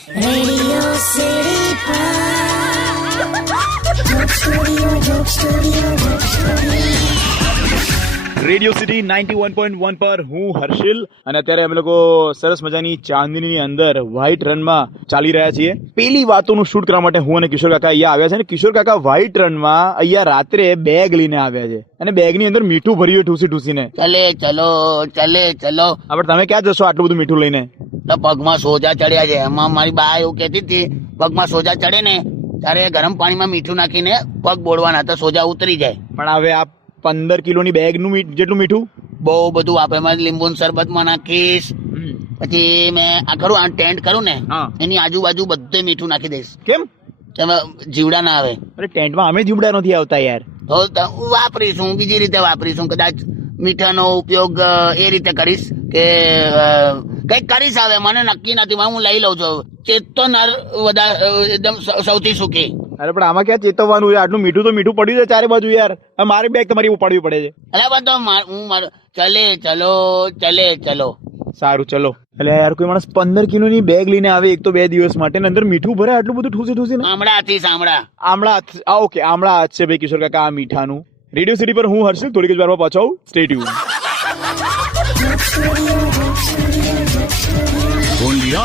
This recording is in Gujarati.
Radio City Pod. Joke Studio. Radio city 91.1 પર હું હર્ષિલ અને અત્યારે અમે લોકો સરસ મજાની ચાંદનીની અંદર વ્હાઈટ રનમાં ચાલી રહ્યા છીએ. પેલી વાતોનું શૂટ કરવા માટે હું અને કિશોર કાકા અહીંયા આવ્યા છે અને કિશોર કાકા વ્હાઈટ રનમાં અહીંયા રાત્રે બેગ લઈને આવ્યા છે અને બેગની અંદર મીઠું ભર્યું ઠૂસીને. ચલે ચલો. પણ તમે ક્યાં જશો આટલું બધું મીઠું લઈને? પગમાં સોજા ચડ્યા છે. એમાં મારી બા એવું કહેતી હતી, પગમાં સોજા ચડે ને ત્યારે ગરમ પાણીમાં મીઠું નાખીને પગ બોળવાના તો સોજા ઉતરી જાય. પણ હવે આ 15 કિલોની બેગનું જેટલું મીઠું બહુ બધું આપે. મેં લીંબુ શરબતમાં નાખીશ, પછી મેં આ કરું આ ટેન્ટ કરું ને એની આજુબાજુ બધે મીઠું નાખી દઈશ. કેમ? જીવડા ના આવે. અરે ટેન્ટમાં અમે જીવડા નથી આવતા યાર. તો વાપરીશું, બીજી રીતે વાપરીશું. કદાચ મીઠાનો ઉપયોગ એ રીતે કરીશ કે કઈક કરીશ. આવે મને નક્કી નથી, હું લઈ લઉં છું. ચેતો નર વધારે એકદમ સૌથી સુખી. અરે પણ આમાં ક્યાં ચેતવવાનું છે? આટલું મીઠું તો મીઠું પડ્યું છે ચારે બાજુ યાર. મારી બેગ તમારી ઉપાડવી પડે છે. અરે બધો હું ચલે ચલો. સારું ચલો. એટલે યાર કોઈ માણસ 15 કિલોની બેગ લઈને આવે એક તો 2 દિવસ માટે ને અંદર મીઠું ભરે આટલું બધું ઠૂસી ને? આમળા ઓકે આમળા હાથ છે ભાઈ કિશોર કાકા આ મીઠાનું. રેડિયો સિટી પર હું હર્ષિલ થોડીક જ વારમાં પાછો આવું. Stay tune. Radio